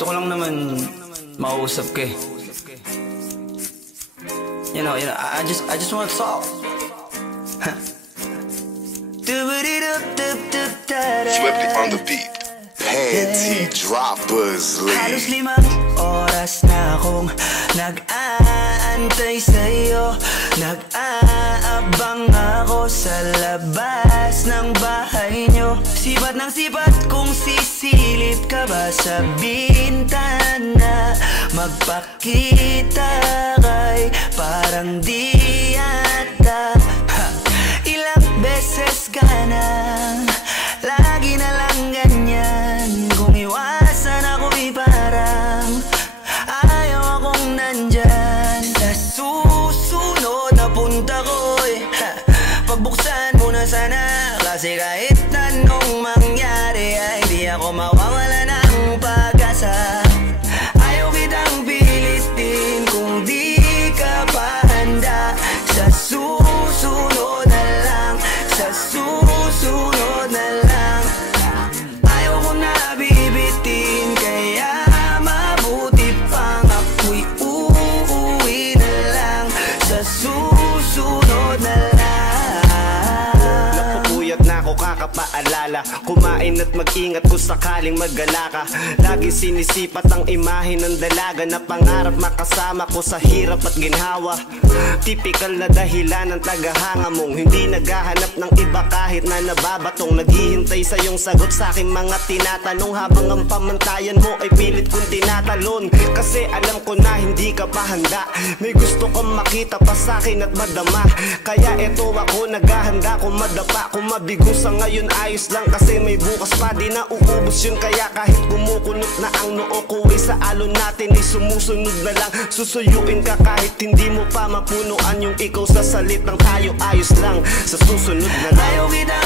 Gusto ko lang naman mausap ka eh. You know, I just want to talk. Swiftly on the beat. Panty droppers lead. Halos 5 oras na akong nag-aantay sa'yo. Nag-aabang ako sa labas ng bahay nyo. Sipat ng sipat kung sisilip ka ba sa bintana. Magpakita kay parang di yata. Ilang beses ka na, lagi na lang ganyan. Kung iwasan ako'y parang ayaw akong nandyan. Sa susunod na punta ko'y pagbuksan mo na sana. Kasi kahit anong mangyari ay di ako mawawala ng pag-asa. Ayaw kitang pilitin kung di ka pa handa. Sa susunod na lang, sa susunod na lang. Ayaw ko na bibitin, kaya mabuti pang ako'y uuwi na lang. Sa susunod na lang. Napupuyat na ako kakapaalala. Kumain at mag-ingat kung sakaling mag-gala ka. Lagi sinisipat ang imahe ng dalaga na pangarap makasama ko sa hirap at ginhawa. Tipikal na dahilan ng tagahanga mong hindi naghahanap ng iba kahit na nababatong. Naghihintay sa iyong sagot sa aking mga tinatanong, habang ang pamantayan mo ay pilit kong tinatalon. Kasi alam ko na hindi ka pa handa. May gusto kang makita pa sa akin at madama. Kaya eto ako naghahanda, kung madapa, kung mabigo sa ngayon ayos lang. Kasi may bukas pa, di na uubos yun. Kaya kahit kumukunot na ang noo ko ay sa alon natin ay sumusunod na lang. Susuyuin ka kahit hindi mo pa mapunuan yung ikaw sa salitang tayo ayos lang. Sa susunod na lang. Ayaw kita